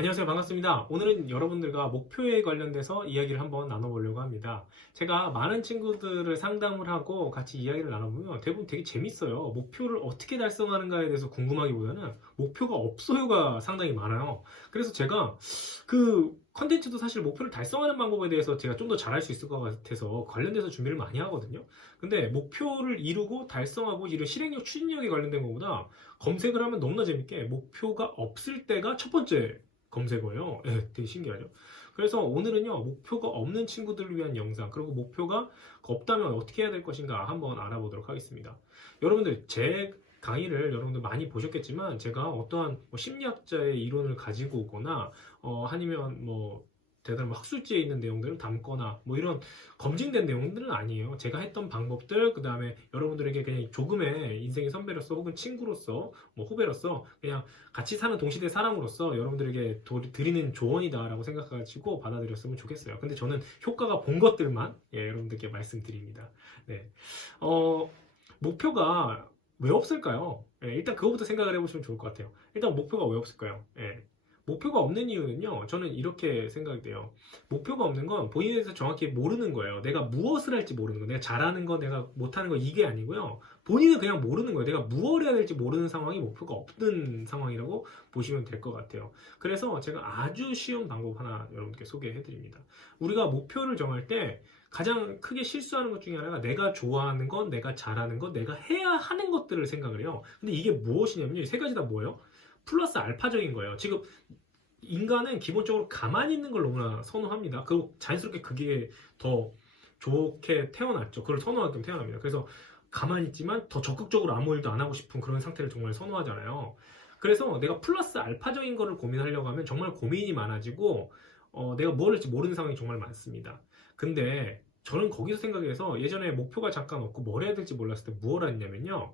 안녕하세요. 반갑습니다. 오늘은 여러분들과 목표에 관련돼서 이야기를 한번 나눠보려고 합니다. 제가 많은 친구들을 상담을 하고 같이 이야기를 나눠보면 대부분 되게 재밌어요. 목표를 어떻게 달성하는가에 대해서 궁금하기보다는 목표가 없어요가 상당히 많아요. 그래서 제가 그 컨텐츠도 사실 목표를 달성하는 방법에 대해서 제가 좀 더 잘할 수 있을 것 같아서 관련돼서 준비를 많이 하거든요. 근데 목표를 이루고 달성하고 이런 실행력, 추진력에 관련된 것보다 검색을 하면 너무나 재밌게 목표가 없을 때가 첫 번째 검색어예요. 예, 되게 신기하죠. 그래서 오늘은요, 목표가 없는 친구들을 위한 영상, 그리고 목표가 없다면 어떻게 해야 될 것인가 한번 알아보도록 하겠습니다. 여러분들, 제 강의를 여러분들 많이 보셨겠지만, 제가 어떠한 뭐 심리학자의 이론을 가지고 오거나, 아니면 뭐, 대단한 뭐 학술지에 있는 내용들을 담거나, 뭐 이런 검증된 내용들은 아니에요. 제가 했던 방법들, 그 다음에 여러분들에게 그냥 조금의 인생의 선배로서 혹은 친구로서, 뭐 후배로서, 그냥 같이 사는 동시대 사람으로서 여러분들에게 드리는 조언이다라고 생각하시고 받아들였으면 좋겠어요. 근데 저는 효과가 본 것들만 여러분들께 말씀드립니다. 네. 어, 목표가 왜 없을까요? 일단 그거부터 생각을 해보시면 좋을 것 같아요. 일단 목표가 왜 없을까요? 목표가 없는 이유는요, 저는 이렇게 생각이 돼요. 목표가 없는 건 본인에 대해서 정확히 모르는 거예요. 내가 무엇을 할지 모르는 거, 내가 잘하는 거, 내가 못하는 거, 이게 아니고요. 본인은 그냥 모르는 거예요. 내가 무엇을 해야 될지 모르는 상황이 목표가 없는 상황이라고 보시면 될 것 같아요. 그래서 제가 아주 쉬운 방법 하나 여러분께 소개해 드립니다. 우리가 목표를 정할 때 가장 크게 실수하는 것 중에 하나가 내가 좋아하는 것, 내가 잘하는 것, 내가 해야 하는 것들을 생각을 해요. 근데 이게 무엇이냐면요. 이 세 가지 다 뭐예요? 플러스 알파적인 거예요. 지금 인간은 기본적으로 가만히 있는 걸 너무나 선호합니다. 그리고 자연스럽게 그게 더 좋게 태어났죠. 그걸 선호하게끔 태어납니다. 그래서 가만히 있지만 더 적극적으로 아무 일도 안 하고 싶은 그런 상태를 정말 선호하잖아요. 그래서 내가 플러스 알파적인 거를 고민하려고 하면 정말 고민이 많아지고 내가 뭘 할지 모르는 상황이 정말 많습니다. 근데 저는 거기서 생각해서 예전에 목표가 잠깐 없고 뭘 해야 될지 몰랐을 때 무엇을 했냐면요.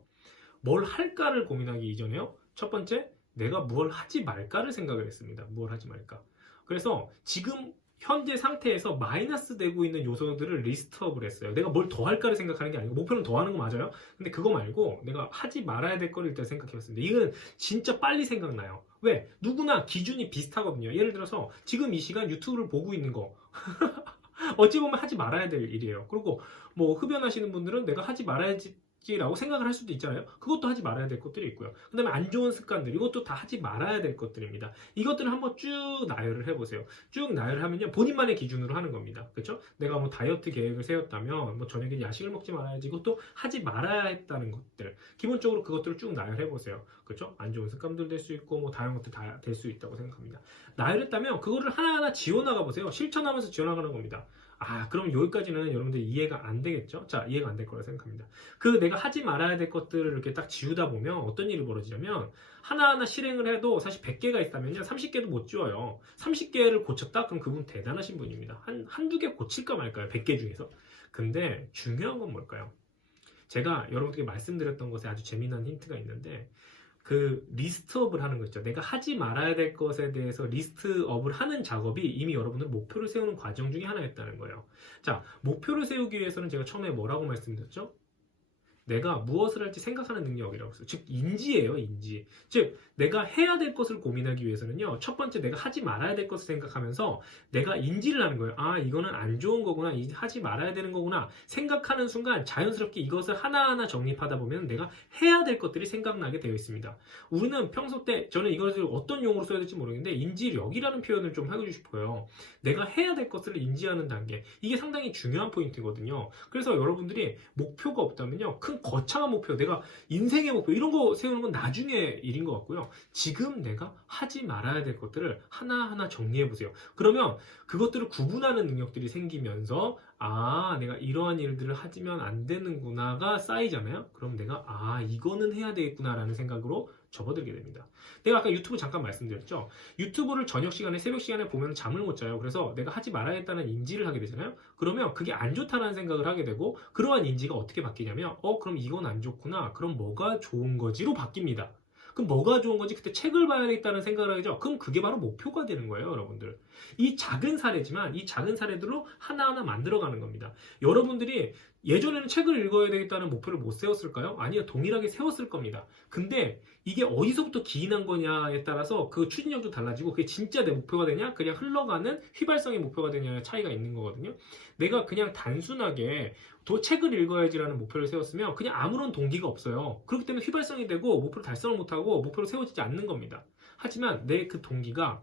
뭘 할까를 고민하기 이전에요. 첫 번째, 내가 뭘 하지 말까를 생각을 했습니다. 뭘 하지 말까. 그래서 지금 현재 상태에서 마이너스 되고 있는 요소들을 리스트업을 했어요. 내가 뭘 더 할까를 생각하는 게 아니고, 목표는 더 하는 거 맞아요. 근데 그거 말고 내가 하지 말아야 될 거를 일단 생각해 봤습니다. 이건 진짜 빨리 생각나요. 왜? 누구나 기준이 비슷하거든요. 예를 들어서 지금 이 시간 유튜브를 보고 있는 거. 어찌 보면 하지 말아야 될 일이에요. 그리고 뭐 흡연하시는 분들은 내가 하지 말아야지 라고 생각을 할 수도 있잖아요. 그것도 하지 말아야 될 것들이 있고요. 그 다음에 안 좋은 습관들, 이것도 다 하지 말아야 될 것들입니다. 이것들을 한번 쭉 나열을 해보세요. 쭉 나열을 하면요, 본인만의 기준으로 하는 겁니다. 그렇죠? 내가 뭐 다이어트 계획을 세웠다면 뭐 저녁에 야식을 먹지 말아야지, 이것도 하지 말아야 했다는 것들, 기본적으로 그것들을 쭉 나열해보세요. 그렇죠? 안 좋은 습관들 될 수 있고 뭐 다양한 것들 다 될 수 있다고 생각합니다. 나열했다면 그거를 하나하나 지워나가 보세요. 실천하면서 지워나가는 겁니다. 그럼 여기까지는 여러분들 이해가 안 되겠죠? 자, 이해가 안 될 거라 생각합니다. 그 내가 하지 말아야 될 것들을 이렇게 딱 지우다 보면 어떤 일이 벌어지냐면, 하나하나 실행을 해도 사실 100개가 있다면요, 30개도 못 지워요. 30개를 고쳤다? 그럼 그분 대단하신 분입니다. 한두 개 고칠까 말까요? 100개 중에서. 근데 중요한 건 뭘까요? 제가 여러분들께 말씀드렸던 것에 아주 재미난 힌트가 있는데, 그 리스트업을 하는 거 있죠. 내가 하지 말아야 될 것에 대해서 리스트업을 하는 작업이 이미 여러분들 목표를 세우는 과정 중에 하나였다는 거예요. 자, 목표를 세우기 위해서는 제가 처음에 뭐라고 말씀드렸죠? 내가 무엇을 할지 생각하는 능력이라고 했어요. 즉, 인지예요, 인지. 즉, 내가 해야 될 것을 고민하기 위해서는요, 첫 번째 내가 하지 말아야 될 것을 생각하면서 내가 인지를 하는 거예요. 이거는 안 좋은 거구나, 하지 말아야 되는 거구나 생각하는 순간 자연스럽게 이것을 하나하나 정립하다 보면 내가 해야 될 것들이 생각나게 되어 있습니다. 우리는 평소 때, 저는 이것을 어떤 용어로 써야 될지 모르겠는데 인지력이라는 표현을 좀 하고 싶어요. 내가 해야 될 것을 인지하는 단계, 이게 상당히 중요한 포인트거든요. 그래서 여러분들이 목표가 없다면요, 큰 거창한 목표, 내가 인생의 목표 이런 거 세우는 건 나중에 일인 것 같고요. 지금 내가 하지 말아야 될 것들을 하나하나 정리해 보세요. 그러면 그것들을 구분하는 능력들이 생기면서 내가 이러한 일들을 하지면 안 되는구나가 쌓이잖아요. 그럼 내가 이거는 해야 되겠구나라는 생각으로 접어들게 됩니다. 내가 아까 유튜브 잠깐 말씀드렸죠. 유튜브를 저녁 시간에, 새벽 시간에 보면 잠을 못 자요. 그래서 내가 하지 말아야겠다는 인지를 하게 되잖아요. 그러면 그게 안 좋다는 생각을 하게 되고, 그러한 인지가 어떻게 바뀌냐면 그럼 이건 안 좋구나, 그럼 뭐가 좋은 거지로 바뀝니다. 그럼 뭐가 좋은 건지 그때 책을 봐야겠다는 생각을 하죠. 그럼 그게 바로 목표가 되는 거예요, 여러분들. 이 작은 사례지만 이 작은 사례들로 하나하나 만들어가는 겁니다. 여러분들이 예전에는 책을 읽어야 되겠다는 목표를 못 세웠을까요? 아니요, 동일하게 세웠을 겁니다. 근데 이게 어디서부터 기인한 거냐에 따라서 그 추진력도 달라지고 그게 진짜 내 목표가 되냐? 그냥 흘러가는 휘발성의 목표가 되냐의 차이가 있는 거거든요. 내가 그냥 단순하게 책을 읽어야지라는 목표를 세웠으면 그냥 아무런 동기가 없어요. 그렇기 때문에 휘발성이 되고 목표를 달성을 못하고 목표로 세워지지 않는 겁니다. 하지만 내 그 동기가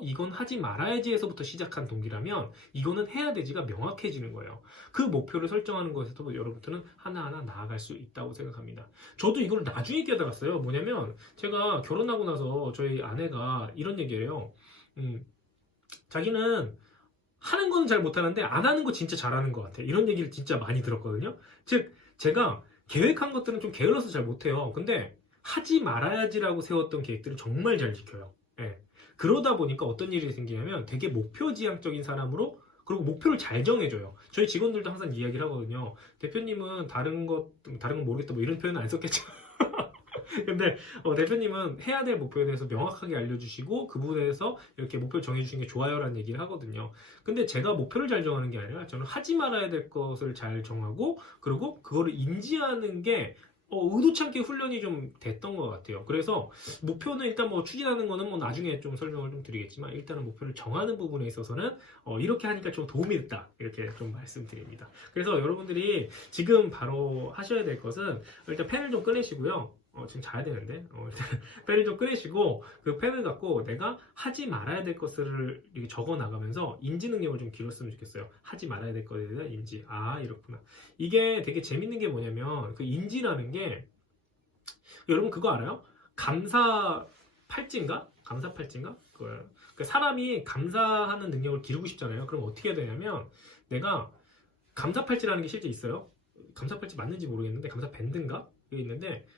이건 하지 말아야지에서부터 시작한 동기라면 이거는 해야 되지가 명확해지는 거예요. 그 목표를 설정하는 것에서 여러분들은 하나하나 나아갈 수 있다고 생각합니다. 저도 이걸 나중에 깨달았어요. 뭐냐면 제가 결혼하고 나서 저희 아내가 이런 얘기를 해요. 자기는 하는 건 잘 못하는데 안 하는 거 진짜 잘하는 것 같아. 이런 얘기를 진짜 많이 들었거든요. 즉 제가 계획한 것들은 좀 게을러서 잘 못해요. 근데 하지 말아야지라고 세웠던 계획들은 정말 잘 지켜요. 예. 그러다 보니까 어떤 일이 생기냐면 되게 목표지향적인 사람으로, 그리고 목표를 잘 정해줘요. 저희 직원들도 항상 이야기를 하거든요. 대표님은 다른 건 모르겠다 뭐 이런 표현은 안 썼겠죠. 근데 대표님은 해야 될 목표에 대해서 명확하게 알려주시고 그 부분에 대해서 이렇게 목표를 정해주시는 게 좋아요라는 얘기를 하거든요. 근데 제가 목표를 잘 정하는 게 아니라 저는 하지 말아야 될 것을 잘 정하고 그리고 그거를 인지하는 게 의도치 않게 훈련이 좀 됐던 것 같아요. 그래서 목표는 일단 뭐 추진하는 거는 뭐 나중에 좀 설명을 좀 드리겠지만 일단은 목표를 정하는 부분에 있어서는 이렇게 하니까 좀 도움이 됐다 이렇게 좀 말씀드립니다. 그래서 여러분들이 지금 바로 하셔야 될 것은 일단 펜을 좀 꺼내시고요. 지금 자야 되는데 일단 펜을 좀 꺼내시고 그 펜을 갖고 내가 하지 말아야 될 것을 이렇게 적어 나가면서 인지 능력을 좀 기울였으면 좋겠어요. 하지 말아야 될 것에 대한 인지. 이렇구나. 이게 되게 재밌는 게 뭐냐면 그 인지라는 게 여러분 그거 알아요? 감사 팔찌인가? 감사 팔찌인가? 그거예요. 그 사람이 감사하는 능력을 기르고 싶잖아요. 그럼 어떻게 해야 되냐면 내가 감사 팔찌라는 게 실제 있어요. 감사 팔찌 맞는지 모르겠는데 감사 밴드인가? 그게 있는데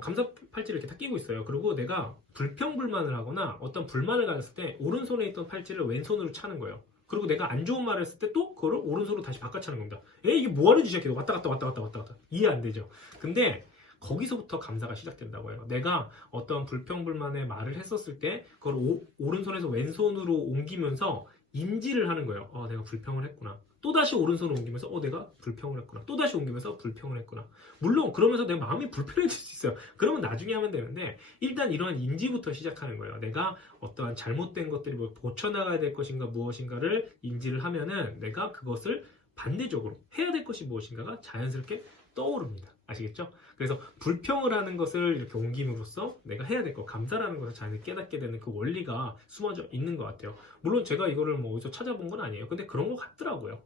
감사 팔찌를 이렇게 다 끼고 있어요. 그리고 내가 불평불만을 하거나 어떤 불만을 가졌을 때 오른손에 있던 팔찌를 왼손으로 차는 거예요. 그리고 내가 안 좋은 말을 했을 때 또 그거를 오른손으로 다시 바꿔차는 겁니다. 이게 뭐하는 짓이야? 계속 왔다 갔다. 이해 안 되죠? 근데 거기서부터 감사가 시작된다고 해요. 내가 어떤 불평불만의 말을 했었을 때 그걸 오른손에서 왼손으로 옮기면서 인지를 하는 거예요. 내가 불평을 했구나. 또다시 오른손을 옮기면서 내가 불평을 했구나. 또다시 옮기면서 불평을 했구나. 물론 그러면서 내 마음이 불편해질 수 있어요. 그러면 나중에 하면 되는데 일단 이러한 인지부터 시작하는 거예요. 내가 어떠한 잘못된 것들이 뭐 고쳐나가야 될 것인가 무엇인가를 인지를 하면은 내가 그것을 반대적으로 해야 될 것이 무엇인가가 자연스럽게 떠오릅니다. 아시겠죠? 그래서 불평을 하는 것을 이렇게 옮김으로써 내가 해야 될 것, 감사라는 것을 잘 깨닫게 되는 그 원리가 숨어져 있는 것 같아요. 물론 제가 이거를 뭐 어디서 찾아본 건 아니에요. 근데 그런 것 같더라고요.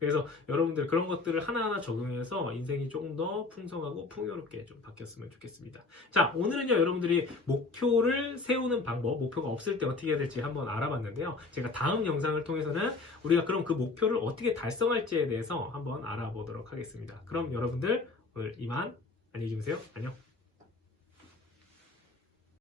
그래서 여러분들 그런 것들을 하나하나 적용해서 인생이 조금 더 풍성하고 풍요롭게 좀 바뀌었으면 좋겠습니다. 자, 오늘은요, 여러분들이 목표를 세우는 방법, 목표가 없을 때 어떻게 해야 될지 한번 알아봤는데요. 제가 다음 영상을 통해서는 우리가 그럼 그 목표를 어떻게 달성할지에 대해서 한번 알아보도록 하겠습니다. 그럼 여러분들 오늘 이만 안녕히 주무세요. 안녕.